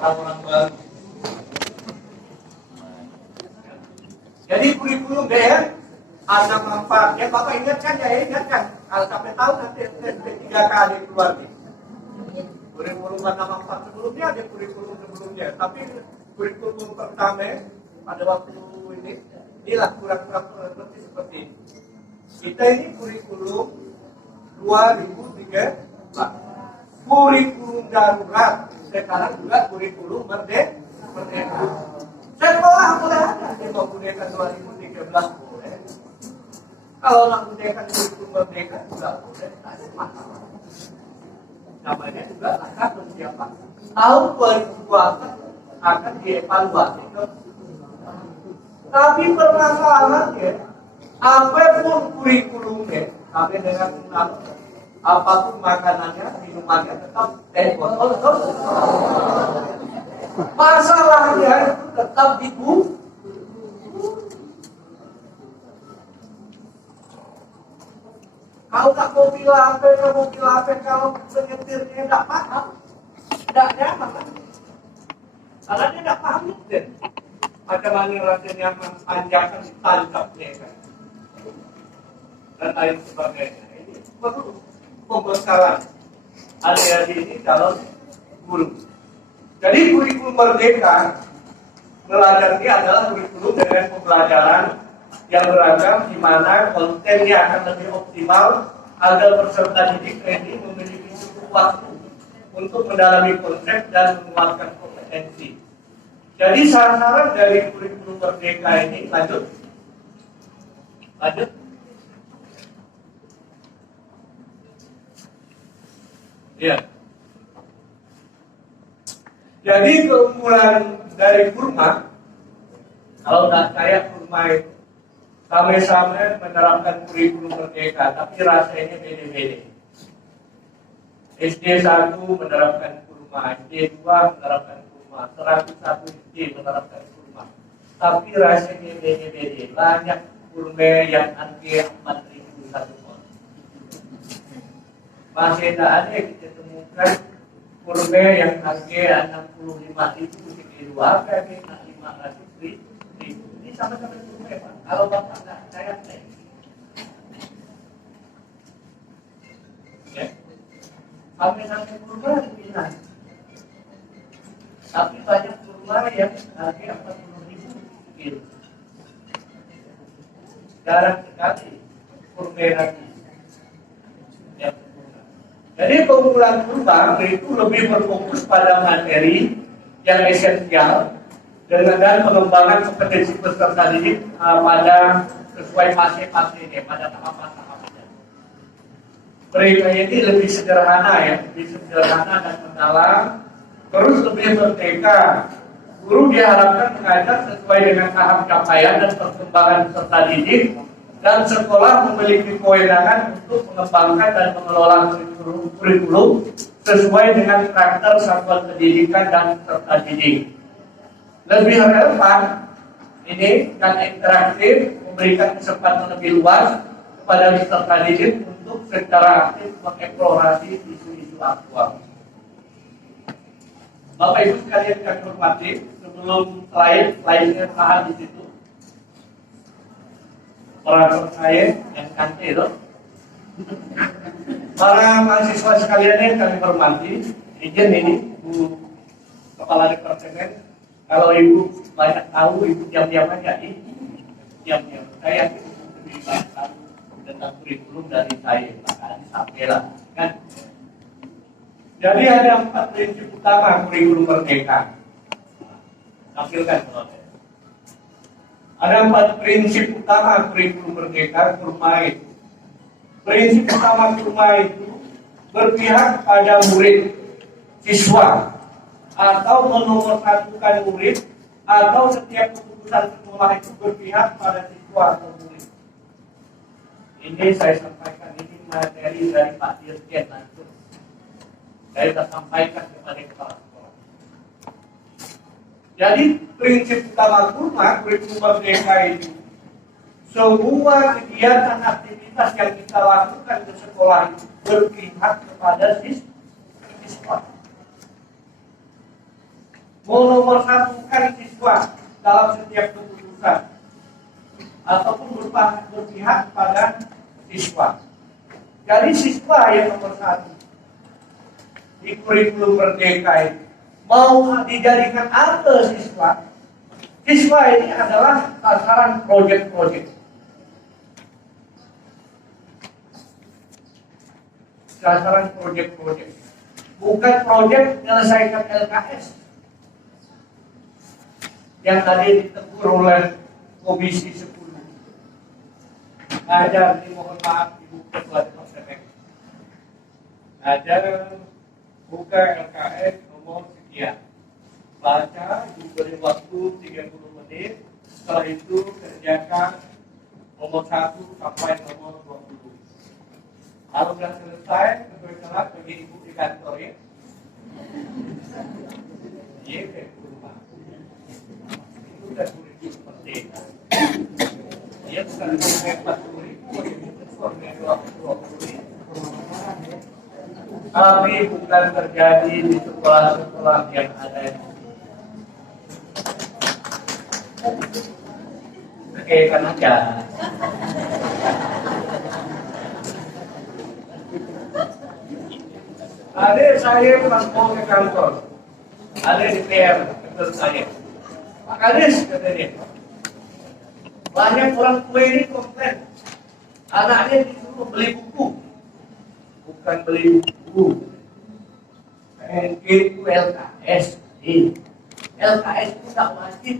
orang-orang baru. Jadi kurikulum DR ada manfaatnya. Bapak ingatkan ya, ingatkan. Kalau sampai tahu nanti SP3 kali keluar nih. Kurikulum ada manfaat sebelumnya, ada kurikulum sebelumnya. Tapi kurikulum pertama pada waktu ini, inilah kurang-kurang seperti ini. Kita ini kurikulum 2003 kurikulum darurat, sekarang juga kurikulum merdeka. Sekolah boleh ada, mau merdeka 2013 boleh. Kalau nak merdeka kurikulum merdeka juga boleh, tak ada masalah. Namanya juga langkah persiapan. Tahun 2020 akan dievaluasi. Tapi permasalahannya, apapun kurikulumnya, sampai dengan apapun makanannya, minumannya tetap botol terus. Masalahnya itu tetap dibu. Kalau tak mobil apa, kalau penyetirnya tidak paham, tidak nyaman. Karena dia tidak paham deh. Bagaimana rasanya memanjakan tancapnya kan. Dan lain sebagainya. Ini perlu pembekalan adik-adik ini dalam guru. Jadi kurikulum merdeka belajar ini adalah kurikulum dengan pembelajaran yang beragam, di mana kontennya akan lebih optimal agar peserta didik ini memiliki cukup waktu untuk mendalami konsep dan menguatkan kompetensi. Jadi sasaran dari kurikulum merdeka ini lanjut. Ya. Jadi keunggulan dari kurma, kalau tak kayak kurma itu sama-sama menerapkan kurikulum merdeka, tapi rasanya beda-beda. SD 1 menerapkan kurma, SD 2 menerapkan kurma, 101 SD menerapkan kurma, tapi rasanya beda-beda. Banyak kurma yang harga 4.000 satu ton. Masih tak ada yang kita temukan kurma yang harga 65.000 di luar, harga 500.000. Ini sama-sama kurma, Pak. Kalau Bapak nggak percaya, ya, sampai kurma dipilih. Tapi banyak kurma yang harga 40.000 kilo. Jarang sekali kurma lagi. Ya. Jadi keunggulan kurma itu lebih berfokus pada materi yang esensial dan pengembangan kompetensi peserta didik pada sesuai fase-fasenya, pada tahapan-tahapannya. Mereka ini lebih sederhana ya, lebih sederhana dan mendalam, terus lebih merdeka. Guru diharapkan mengajar sesuai dengan tahap capaian dan perkembangan peserta didik, dan sekolah memiliki kewenangan untuk mengembangkan dan mengelola kurikulum sesuai dengan karakter satuan pendidikan dan peserta didik. Lebih relevan ini dan interaktif, memberikan kesempatan lebih luas kepada peserta didik untuk secara aktif mengeksplorasi isu-isu aktual. Bapak Ibu sekalian kami hormati, sebelum slide-nya tahan di situ. Orang saya yang cantik itu. Para mahasiswa sekalian yang kami hormati, izin ini Bu Kepala Departemen, kalau Ibu banyak tahu, Ibu diam-diam aja, diam-diam. Saya lebih banyak tahu tentang kurikulum dari saya, maka sampailah, kan? Jadi ada 4 prinsip utama kurikulum merdeka. Tampilkan kalau ada 4 prinsip utama kurikulum merdeka kurma itu. Prinsip utama kurma itu berpihak pada murid, siswa, atau menomorsatukan murid, atau setiap keputusan sekolah itu berpihak pada siswa atau murid. Ini saya sampaikan, ini materi dari Pak Dirjen langsung. Saya sudah sampaikan kepada kepala sekolah. Jadi prinsip utama kurma kurikulum merdeka itu, semua kegiatan aktivitas yang kita lakukan di sekolah itu berpihak kepada siswa. menomorsatukan siswa dalam setiap keputusan ataupun berpihak pada siswa. Jadi siswa yang nomor satu di kurikulum Merdeka itu mau dijadikan apa siswa? Siswa ini adalah sasaran proyek-proyek. Sasaran proyek-proyek. Bukan proyek menyelesaikan LKS yang tadi ditegur oleh Komisi 10. Ada, mohon maaf Ibu Ketua Departemen. Ada buka LKS nomor sekian. Baca, diberi waktu 30 menit. Setelah itu kerjakan nomor 1 sampai nomor 20. Kalau sudah selesai, setelah pergi Ibu di kantor ya. Iya, itu sudah kurikulum Merdeka. Dia bukan hebat kurikulum, tapi bukan terjadi di sekolah-sekolah yang ada. Kan aja. Adik saya pas mau ke kantor, ada di PR menurut saya. Pak Kadis katanya, banyak orang tua ini komplain, anaknya disuruh beli buku, bukan beli buku, mungkin itu LKS, LKS itu tak wajib,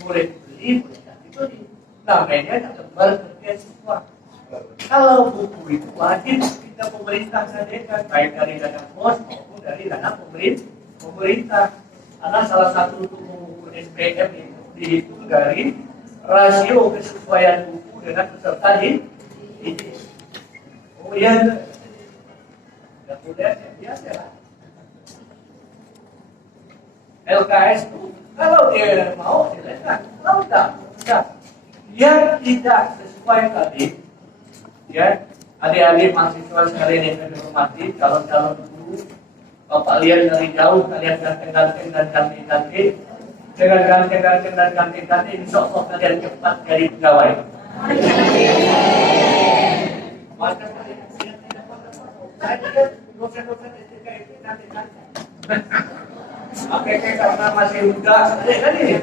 boleh beli, boleh tak dibeli, namanya tak lembar kerja siswa. Kalau buku itu wajib kita pemerintah sediakan, baik dari dana pos maupun dari dana pemerintah. Karena salah satu untuk mengukur SPM itu dihitung dari rasio kesesuaian buku dengan peserta didik. Kemudian, biasa lah. LKS itu kalau dia mau silakan, kalau tidak. Yang tidak sesuai tadi. Ya, adik-adik mahasiswa sekalian yang kami hormati, calon-calon guru, Bapak lihat dari jauh, kalian ganteng-ganteng dan cantik-cantik, dengan ganteng-ganteng dan cantik-cantik, insya Allah kalian cepat jadi pegawai. Maka kalian lihat dosen-dosen STK itu cantik-cantik. APK karena masih muda, kan ini?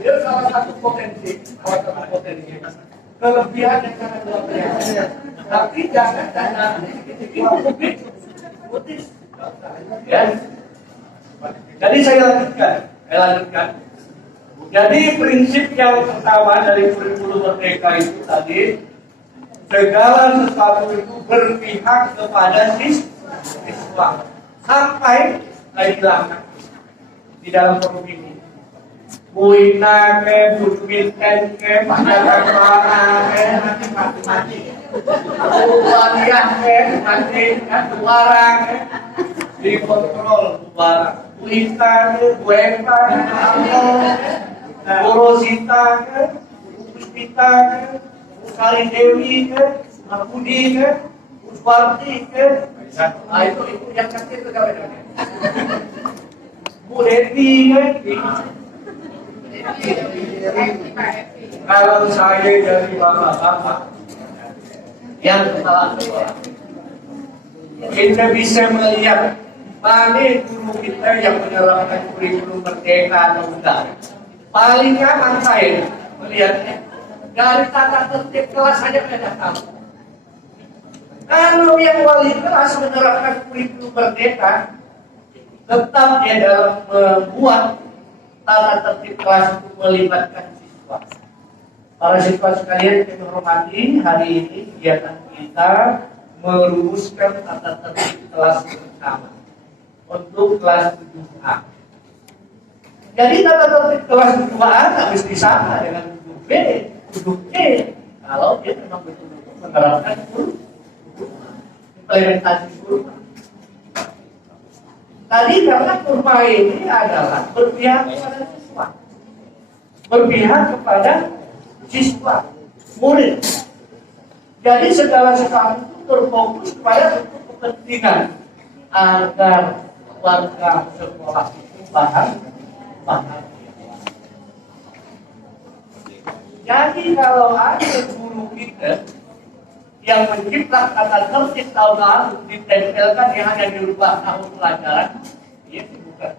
Dia salah satu potensi. Kelebihan yang sangat luar biasa, tapi jangan itu publik putus. Ya. Jadi saya lanjutkan. Jadi prinsip yang pertama dari kurikulum Merdeka itu tadi, segala sesuatu itu berpihak kepada siswa sampai lagi belakang di dalam forum ini. Buina ke, budwinten ke, pandangan suara ke, mati-mati. Bualian ke, suara ke, dikontrol suara. Buita ke, bueta ke, Borosita ke, Puspita ke, Usari Dewi ke, Makudi ke, Uswarti ke. Nah itu yang kecil itu kawan-kawan. Bu Devi ke, kalau saya dari bapak-bapak yang kepala sekolah, kita bisa melihat mana guru kita yang menerapkan kurikulum Merdeka atau enggak. Paling nyaman saya melihatnya dari tata tertib kelas saja kita tahu. Kalau yang wali kelas menerapkan kurikulum Merdeka, tetap dia dalam membuat tata tertib kelas untuk melibatkan siswa. Para siswa sekalian yang hormati, hari ini kegiatan kita merumuskan tata tertib kelas bersama untuk kelas 7A. Jadi tata tertib kelas 7A tak mesti sama dengan 7B, 7C. Kalau dia memang betul-betul menerapkan implementasi kurma. Tadi karena kurma ini adalah berpihak kepada siswa, berpihak kepada siswa, murid. Jadi segala sesuatu itu berfokus kepada kepentingan agar warga sekolah itu bahagia. Jadi kalau ada guru kita yang mencipta kata tertib tahun lalu ditempelkan yang hanya dirubah tahun pelajaran, itu bukan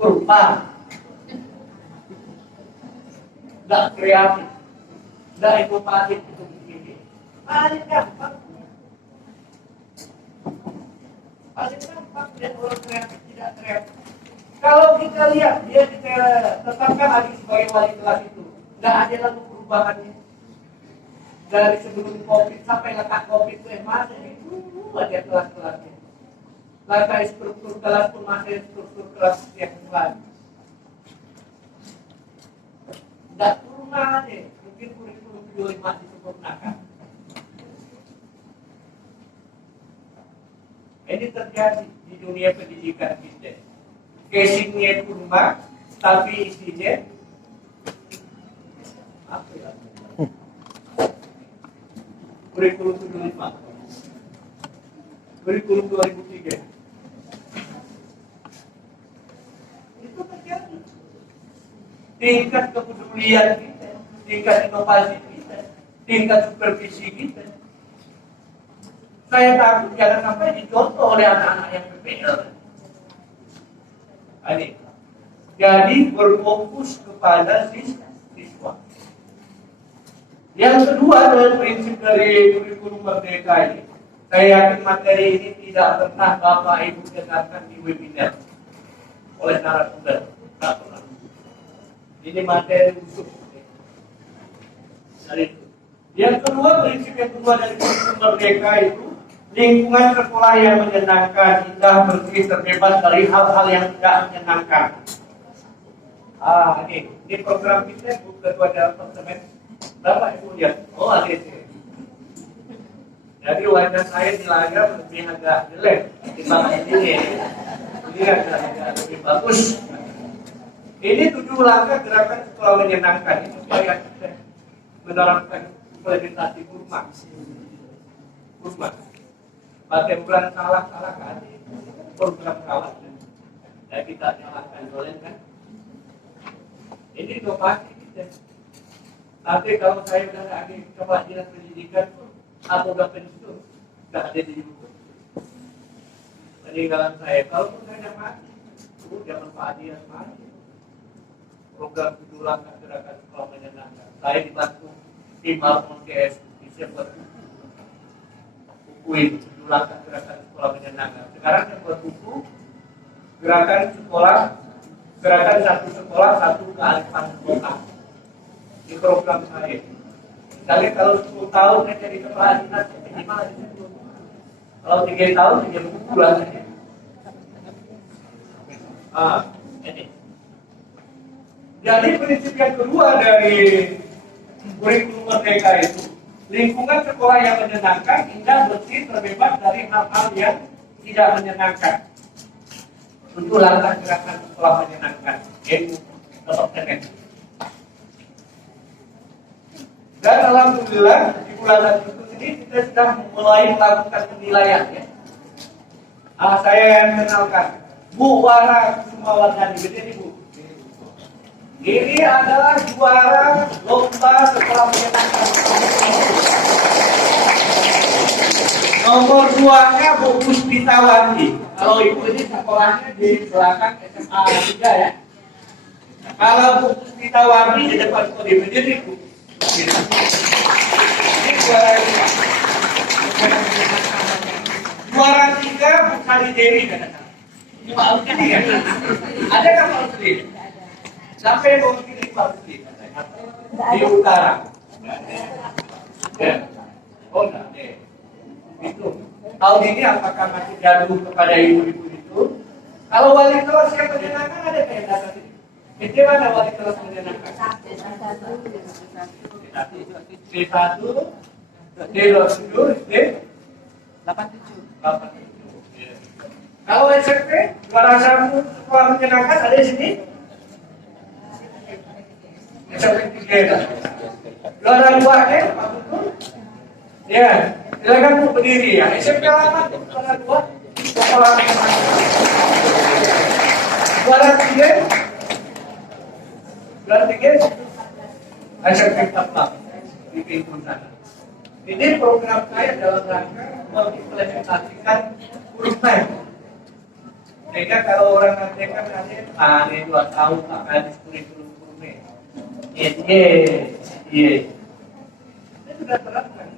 kurma, nggak kreatif, nggak inovatif itu begini. Paling gampang dan orang kreatif tidak kreatif. Kalau kita lihat dia tetapkan lagi sebagai wali kelas itu, nggak ada lagi perubahannya. Dari sebelum COVID sampai letak COVID itu masih itu aja kelas-kelasnya. Lantai struktur kelas pun masih struktur kelas yang lain. Nggak turun aja, mungkin kurikulum 25 disempurnakan. Ini terjadi di dunia pendidikan kita. Casingnya kurma, tapi isinya apa ya? Kurikulum 75, kurikulum 2003. Itu terjadi. Tingkat kepedulian kita, tingkat inovasi kita, tingkat supervisi kita. Saya takut jangan sampai dicontoh oleh anak-anak yang PPL. Ini. Jadi berfokus kepada siswa. Yang kedua adalah prinsip dari kurikulum merdeka ini. Saya yakin materi ini tidak pernah Bapak Ibu dengarkan di webinar oleh narasumber. Tidak pernah. Ini materi khusus. Dari itu. Yang kedua, prinsip yang kedua dari kurikulum merdeka itu lingkungan sekolah yang menyenangkan, indah, bersih, terbebas dari hal-hal yang tidak menyenangkan. Ini program kita ketua departemen. Bapak Ibu lihat, ADC. Jadi wajah saya di layar lebih agak jelek dibanding ini. Ini agak lebih bagus. Ini 7 langkah gerakan sekolah menyenangkan. Ini supaya kita menerapkan implementasi kurma. Pakai bulan salah kan? Program salah. Ya kita nyalakan boleh kan? Ini inovasi kita. Nanti kalau saya udah ada coba dinas pendidikan atau udah pensiun, nggak ada di buku peninggalan saya. Kalau pun saya mati, jangan Pak Adian mati. Program 7 langkah gerakan sekolah menyenangkan. Saya dibantu tim Harmon CS bisa buat buku ini 7 langkah gerakan sekolah menyenangkan. Sekarang saya buat buku gerakan sekolah, gerakan satu sekolah satu kearifan lokal. Di program saya. Misalnya kalau 10 tahun saya jadi kepala dinas minimal di situ. Kalau 3 tahun 3 bulan saja. Ini. Jadi prinsip yang kedua dari kurikulum merdeka itu lingkungan sekolah yang menyenangkan, indah, bersih, terbebas dari hal-hal yang tidak menyenangkan. Itu langkah gerakan sekolah menyenangkan. Yaitu departemen. Dan alhamdulillah di bulan Agustus ini kita sudah mulai melakukan penilaian ya. Saya yang kenalkan Bu Wara Kusumawardhani, gede Bu. Ini adalah juara lomba sekolah menyenangkan. Nomor 2-nya Bu Puspitawati. Kalau ibu ini sekolahnya di belakang SMA 3 ya. Kalau Bu Puspitawati di depan sekolah jadi Bu. Ini juara 3 Bu Sari Dewi katakan. Pak Alkini ya. Ada kan Pak Alkini? Sampai mau pilih Pak Alkini di utara. Ya. Oh enggak deh. Itu. Tahun ini apakah masih jatuh kepada ibu-ibu itu? Kalau wali kelas yang menyenangkan ada kayak data ini. Itu mana wali kelas menyenangkan? D1, D27, D87. Kalau SMP, juara 1 sekolah menyenangkan ada di sini. SMP 3. Juara 2-nya Pak Putu. Ya, silakan Bu berdiri ya. SMP lama juara 2. sekolah berarti guys ada kita di pintu sana. Ini program saya dalam rangka mengimplementasikan kurikulum. Sehingga kalau orang nanti kan ini 2 tahun akan kurikulum iya. Ini sudah terapkan.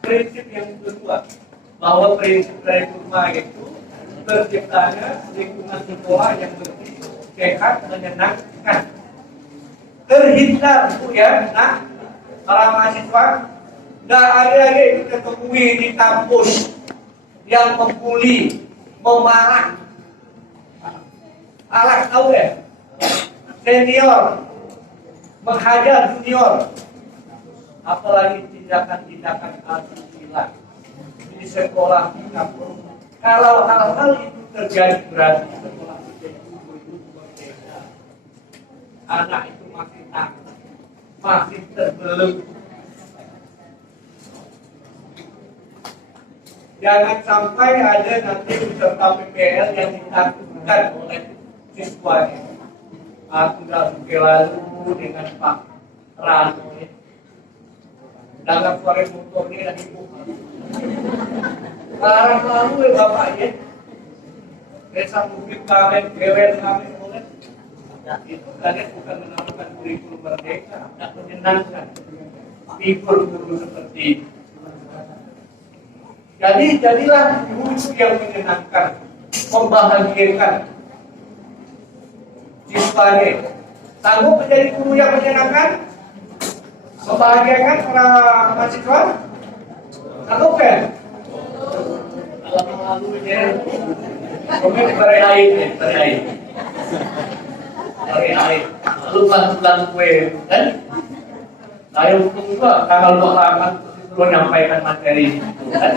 Prinsip yang kedua bahwa prinsip dari kurma itu terciptanya lingkungan sekolah yang bersih, sehat, menyenangkan, terhindar ya, nah para mahasiswa. Tidak ada lagi kita temui di kampus yang membuli, memarah. Alat tahu ya? Senior menghajar junior. Apalagi tindakan-tindakan asusila di sekolah di kampus. Kalau hal-hal itu terjadi berarti sekolah itu berbeda. Anak itu masih takut, masih terbelenggu. Jangan sampai ada nanti peserta PPL yang ditakutkan oleh siswanya. Aku sudah lalu dengan Pak Rano dalam suara motornya dan ibu. Larang lalu ya Bapak ya. Desa mungkin kalian kewel kami boleh. Itu kalian bukan menawarkan kurikulum merdeka, tidak menyenangkan. Figur guru seperti itu. Jadi jadilah guru yang menyenangkan, membahagiakan siswanya. Sanggup menjadi guru yang menyenangkan, membahagiakan para mahasiswa? Sanggup kan? Kalau malunya, mungkin beri air. Lalu pelan-pelan kue, kan? Saya hukum juga tanggal 28 belum menyampaikan materi kan?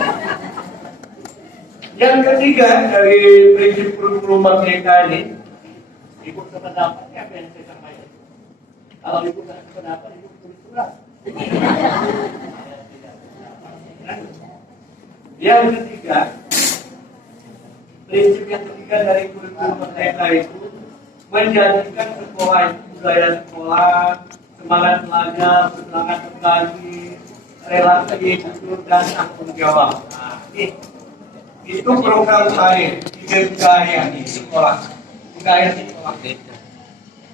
Yang ketiga dari prinsip kurikulum merdeka ini, ibu sependapatnya apa yang saya sampaikan? Kalau ibu tidak sependapat, ibu tulis surat. Yang ketiga, prinsip yang ketiga dari kurikulum merdeka itu menjadikan sekolah itu budaya sekolah, semangat belajar, semangat berbagi, relasi jujur dan tanggung jawab. Nah, itu program saya di budaya di sekolah.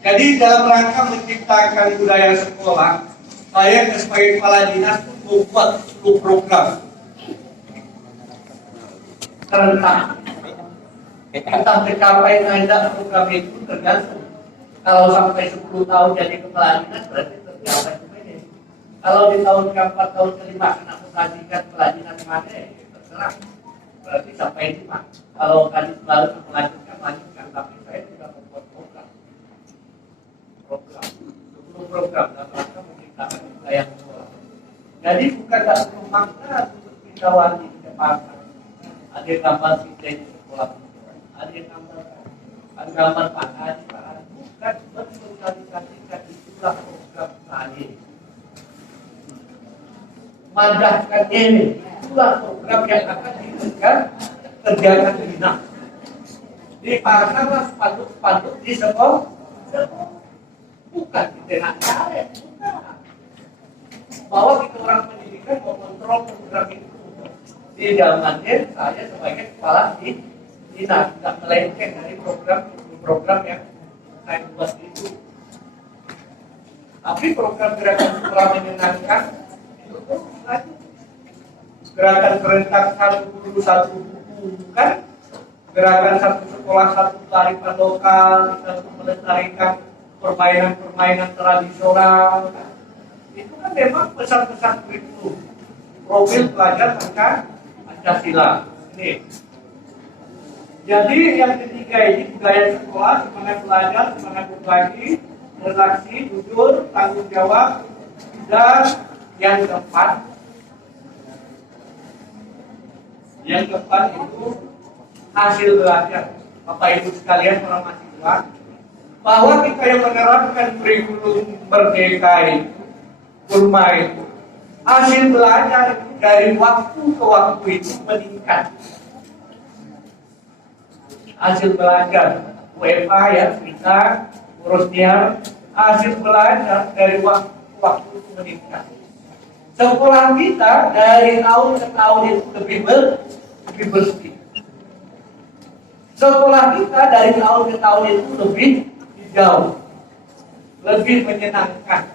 Jadi dalam rangka menciptakan budaya sekolah, saya sebagai kepala dinas membuat 10 program serentak. Entah tercapai tidak program itu tergantung. Kalau sampai 10 tahun jadi kepala dinas berarti tercapai. Kalau di tahun keempat, tahun kelima kena mengkajikan pelajaran mana, terserah. Berarti sampai 5. Kalau kaji baru melanjutkan, tapi saya sudah membuat program. 10 program dalam rangka menciptakan budaya sekolah. Jadi bukan tak perlu makna untuk kita wajib kecepatan. Ada gambar kita di sekolah, ada gambar Pak Haji, bukan bersosialisasikan itulah program saya. Madahkan ini, itulah program yang akan diberikan kerjakan dinas. Dipasanglah spanduk di sekolah, bukan di tengah jalan, bukan. Bahwa kita orang pendidikan mengontrol program itu. Di zamannya saya sebagai kepala dinas tidak melenceng dari program yang saya buat itu. Tapi program gerakan sekolah menyenangkan itu gerakan serentak 1 guru 1 buku, kan? Gerakan 1 sekolah 1 kearifan lokal, 1 melestarikan permainan-permainan tradisional. Kan? Itu kan memang pesan-pesan itu profil pelajar tentang Pancasila. Ini. Jadi yang ketiga ini budaya sekolah, semangat belajar, semangat berbagi, relasi, jujur, tanggung jawab, dan yang keempat itu hasil belajar. Bapak Ibu sekalian para mahasiswa, bahwa kita yang menerapkan kurikulum merdeka itu, kurma itu, hasil belajar dari waktu ke waktu itu meningkat. hasil belajar UEFA ya, kita urusnya hasil belajar dari waktu meningkat. Sekolah kita dari tahun ke tahun itu lebih bersih. Sekolah kita dari tahun ke tahun itu lebih hijau, lebih menyenangkan.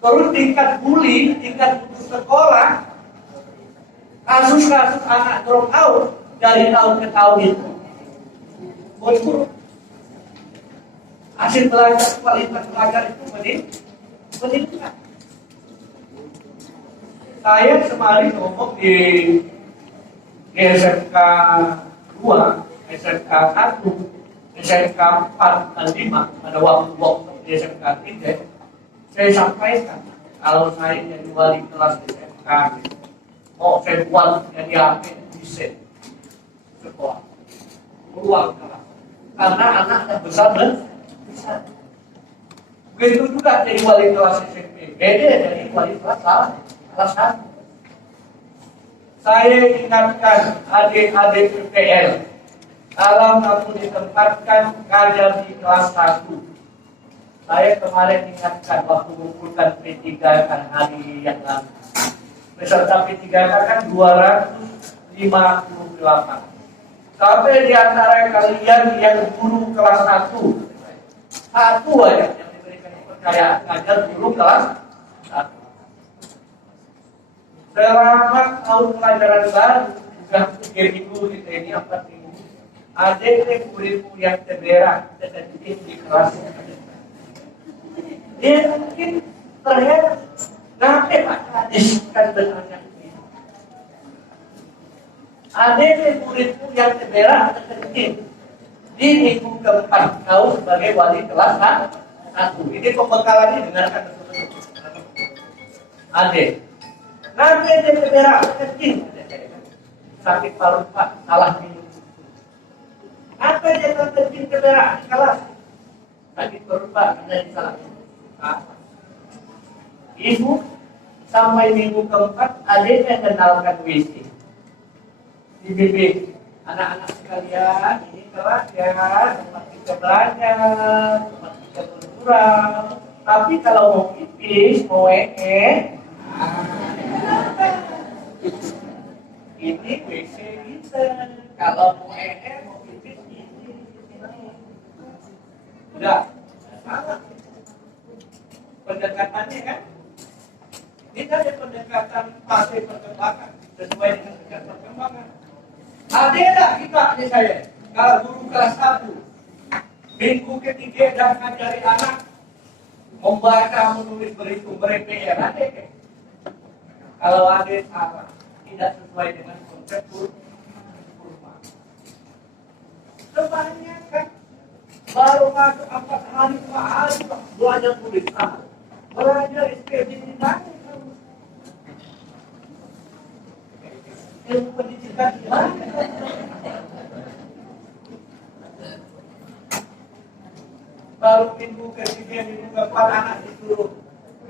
Terus tingkat bully, tingkat putus sekolah, kasus-kasus anak drop out dari tahun ke tahun itu menurun. Hasil belajar, kualitas belajar itu meningkat. Saya kemarin ngomong di SMK 2, SMK 1, SMK 4 dan 5 pada waktu di SMK 3, saya sampaikan kalau saya jadi wali kelas SMK, saya buat jadi apa bisa sekolah, keluar kelas, karena anaknya besar dan besar. Begitu juga jadi wali kelas SMP, beda dari wali kelas 1. Saya ingatkan adik-adik PPL, kalau kamu ditempatkan ngajar di kelas 1, saya kemarin ingatkan waktu mengumpulkan P3 kan hari yang lalu. Peserta P3 kan 258. Sampai di antara kalian yang guru kelas 1 aja yang diberikan kepercayaan ngajar guru kelas 1. Selama tahun pelajaran baru, sudah 3 minggu kita ini 4 minggu, ada murid-murid yang cedera di kelas. Dia mungkin terheran, kenapa Pak Kadis kan benarnya ini? Ada murid-murid yang cedera di minggu keempat kau sebagai wali kelas 1. Ini pembekalannya dengarkan betul-betul. Ada. Nanti dia cedera kecil, sakit paru Pak, salah minum. Apa dia kecil cedera di kelas? Sakit paru Pak, karena salah minum. Ibu sampai minggu keempat adanya kenalkan WC. Dibimbing anak-anak sekalian, ini kelas ya, tempat kita belajar, tempat kita bergurau. Tapi kalau mau pipis, mau ini WC kita. Kalau mau mau pipis ini. Udah, salah. Pendekatannya kan, ini ada pendekatan fase perkembangan sesuai dengan tingkat perkembangan. Ada tak kita ini saya, kalau guru kelas 1, minggu ketiga dah ngajari anak membaca, menulis, berhitung, ber-PR, ada kan? Kalau ada salah, tidak sesuai dengan konsep kurma. Kebanyakan baru masuk 4 hari, 5 hari belajar tulis. Belajar SPJ di mana? Ilmu pendidikan di mana? Baru minggu ketiga, minggu keempat anak disuruh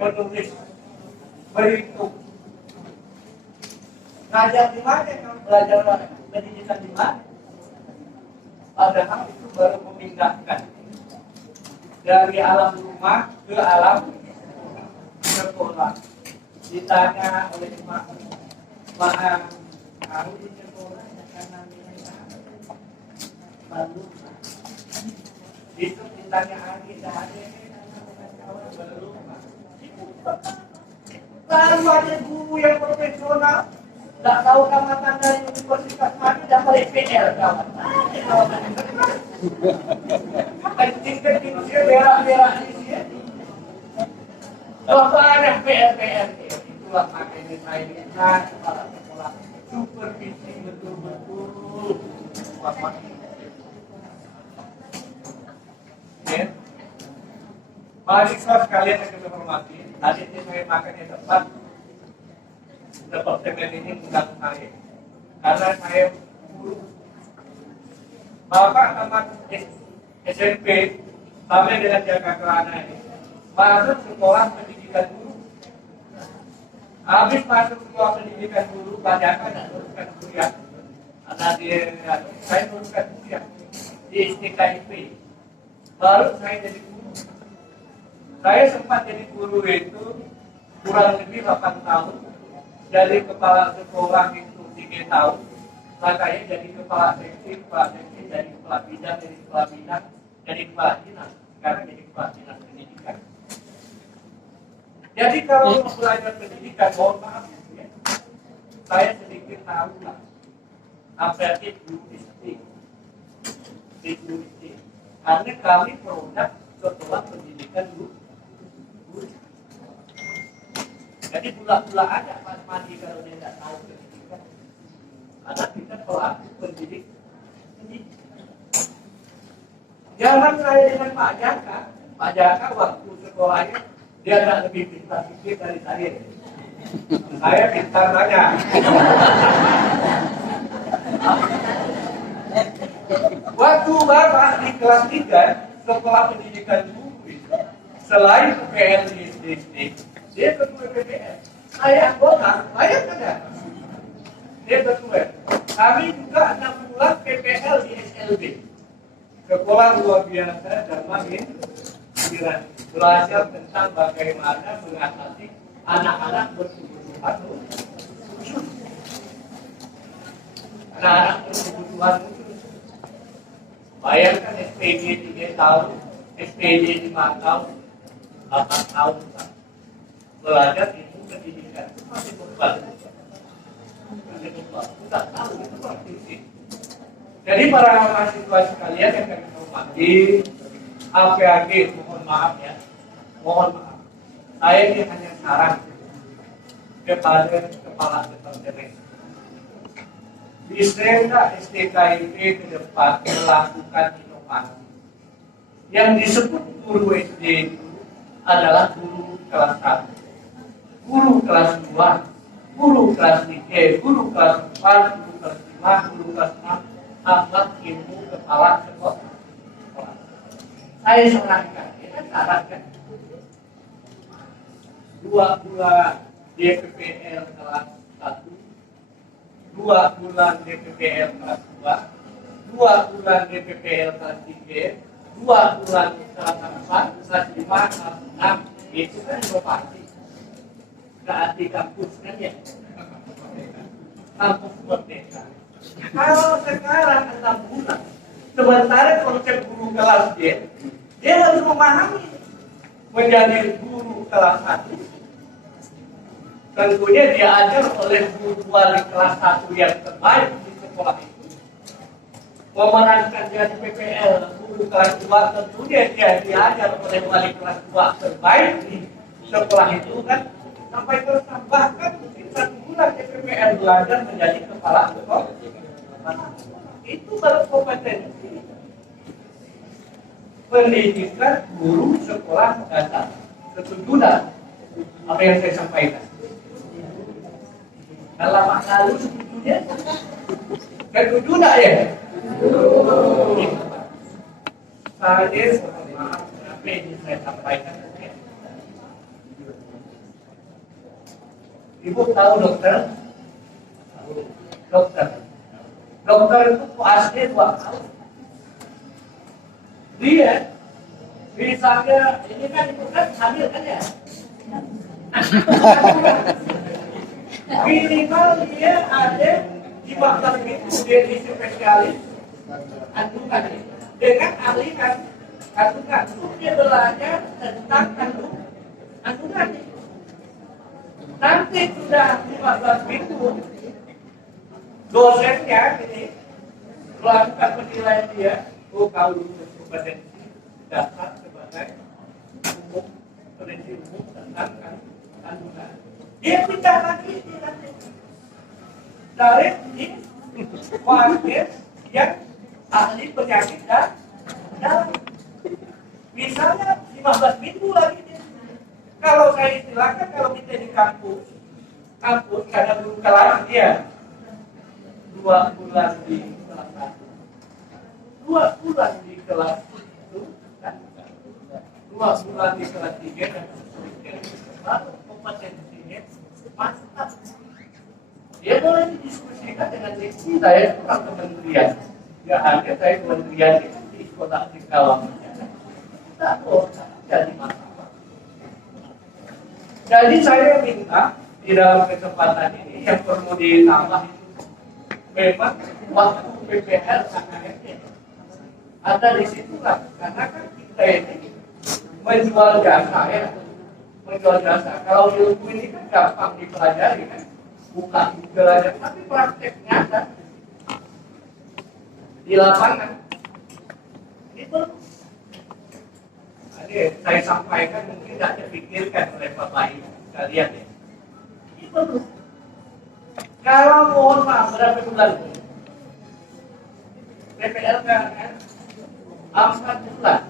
menulis, berhitung. Ngajar di mana? Kamu belajar pendidikan di mana? Padahal itu baru memindahkan dari alam rumah ke alam sekolah. Ditanya oleh Maaf, kamu di sekolah karena lalu itu ditanya lagi lalu ada guru yang profesional, tak tahu kamatan dari universitas mana, dapat PR kawan. Kencing dia berak-berak di sini. Bapak ada PR itulah makanya saya minta kepala sekolah supervisi betul-betul Bapak. Ya. Mahasiswa sekalian yang kami hormati, tadi saya makannya tepat. Departemen ini undang saya karena saya guru. Bapak tamat SMP sampai dengan Jaga Kelana ini masuk sekolah pendidikan guru. Habis masuk sekolah pendidikan guru, banyak kan teruskan kuliah. Karena saya teruskan kuliah. di STKIP. Baru saya jadi guru. Saya sempat jadi guru itu kurang lebih 8 tahun. Dari kepala sekolah itu 3 tahun. Makanya jadi kepala seksi, jadi kepala bidang, jadi kepala dinas. Sekarang jadi kepala dinas pendidikan. Jadi kalau mau belajar pendidikan, mohon maaf ya, saya sedikit tahu lah. Apa itu guru SD? Karena kami produk sekolah pendidikan guru. Jadi pula-pula ada Pak Mandi kalau dia tidak tahu pendidikan. Karena kita pelaku pendidik. Zaman saya dengan Pak Jaka waktu sekolahnya dia tidak lebih pintar sedikit dari saya. Saya pintar banyak. Waktu Bapak di kelas 3 sekolah pendidikan guru itu, selain PPL di SD, dia ketua PPL. Saya anggota, saya kan? Dia ketua. Kami juga 6 bulan PPL di SLB. Sekolah luar biasa dan makin belajar tentang bagaimana mengatasi anak-anak berkebutuhan khusus. Anak-anak berkebutuhan khusus. Bayangkan SPD 3 tahun, SPD 5 tahun, 8 tahun. Belajar ilmu pendidikan itu masih beban. Tidak tahu itu praktisi. Jadi para mahasiswa sekalian yang kami hormati, APAG mohon maaf ya, mohon maaf. Saya ini hanya saran kepada kepala departemen. Bisa tidak STKIP ke depan melakukan inovasi? Yang disebut guru SD itu adalah guru kelas 1. Guru kelas 2, guru kelas 3, guru kelas 4, guru kelas 5, guru kelas 6, akhlak ilmu kepala sekolah. Saya sarankan, ya kan sarankan 2 bulan DPPL kelas 1, 2 bulan DPPL kelas 2, 2 bulan DPPL kelas 3, 2 bulan kelas 4, kelas 5, kelas 6, itu kan inovasi. Berarti kampus kan ya, kampus merdeka. Kalau sekarang 6 bulan, sementara konsep guru kelas dia harus memahami menjadi guru kelas 1. Tentunya diajar oleh guru wali kelas 1 yang terbaik di sekolah itu. Memerankan jadi PPL guru kelas 2, tentunya dia diajar oleh wali kelas 2 terbaik di sekolah itu kan. Sampai tertambahkan mungkin 1 bulan PPL belajar menjadi kepala sekolah. Itu baru kompetensi pendidikan guru sekolah dasar. Setuju apa yang saya sampaikan? Dalam masa lalu setujunya? Setuju tak ya? Saya maaf apa yang saya sampaikan. Ibu tahu dokter? Dokter itu puasnya 2 tahun. Dia misalnya ini kan ibu kan hamil kan ya? Minimal dia ada 15 minggu dia di spesialis kandungan dengan ahli kandungan. Dia belajar tentang kandungan. Nanti sudah 15 minggu, dosennya ini melakukan penilaian dia, kau lulus kompetensi dasar sebagai umum, kompetensi umum tentang kandungan. Dia pindah lagi dari pasien yang ahli penyakit dalam. Misalnya 15 minggu lagi. Kalau saya istilahkan, kalau kita di kampus karena guru kelas dia 2 bulan di kelas 1, 2 bulan di kelas 1, 2 bulan di kelas 3 dan seterusnya. Baru kompetensinya mantap. Dia boleh didiskusikan dengan seksi. Saya kurang kementerian, ya ada saya kementerian sekolah di kawasannya. Tak jadi masalah. Jadi saya minta di dalam kesempatan ini yang perlu ditambah itu memang waktu PPL KKN ada di situ lah, karena kan kita ini menjual jasa ya, menjual jasa. Kalau ilmu ini kan gampang dipelajari kan, bukan belajar, tapi prakteknya ada di lapangan. Itu tadi saya sampaikan mungkin tidak dipikirkan oleh Bapak Ibu sekalian ya. Itu kalau mohon maaf berapa bulan PPL kan 4 bulan.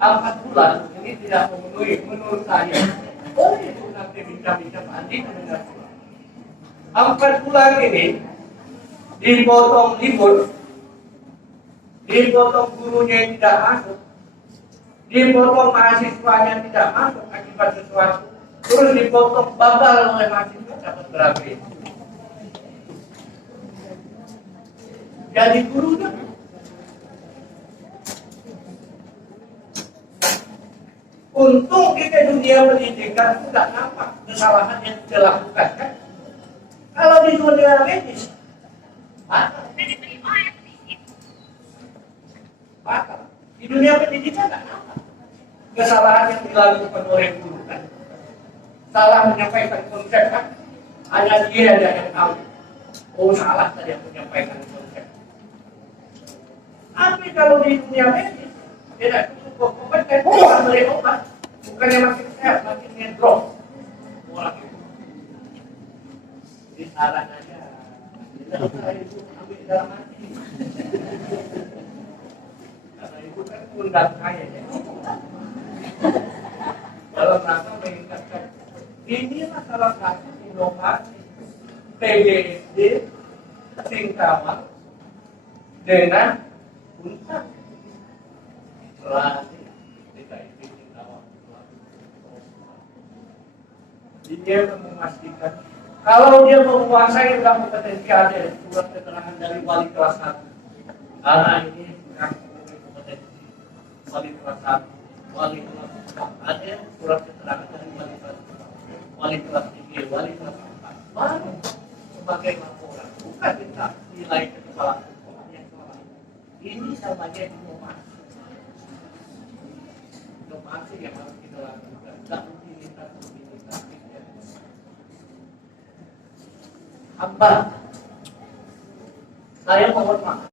4 bulan ini tidak memenuhi menurut saya. Oh itu nanti bincang-bincang nanti mendengar. 4 bulan ini dipotong libur, dipotong gurunya yang tidak masuk, dipotong mahasiswanya tidak masuk akibat sesuatu, terus dipotong bagal oleh mahasiswa dapat berapa ini? Jadi gurunya untung kita dunia pendidikan itu tidak nampak kesalahan yang dilakukan kan? Kalau di dunia medis, batal. Di dunia pendidikan tidak nampak kesalahan yang dilakukan oleh guru kan? Salah menyampaikan konsep kan? Hanya dia yang tahu. Oh salah tadi yang menyampaikan konsep. Tapi kalau di dunia medis tidak cukup kompeten, bukan beli obat, bukannya makin sehat, makin ngedrop. Orang itu. Jadi saran aja, tidak usah itu ambil dalam hati. Karena itu kan undang kaya ya. Dalam rangka meningkatkan. Inilah salah satu inovasi PGSD Singkawang dengan Unpad. Relasi DKIP Singkawang. Dia memastikan kalau dia menguasai ilmu potensialnya surat keterangan dari wali kelas 1. Karena ini bukan kompetensi wali kelas 1, wali kelas 2. Ada surat keterangan dari wali kelas 2, wali kelas 3, wali kelas 4. Baru sebagai laporan, bukan kita nilai ke kepala sekolah yang salah. Ini namanya inovasi. Inovasi yang harus kita lakukan. Dan utilitas. Hamba, saya mohon maaf.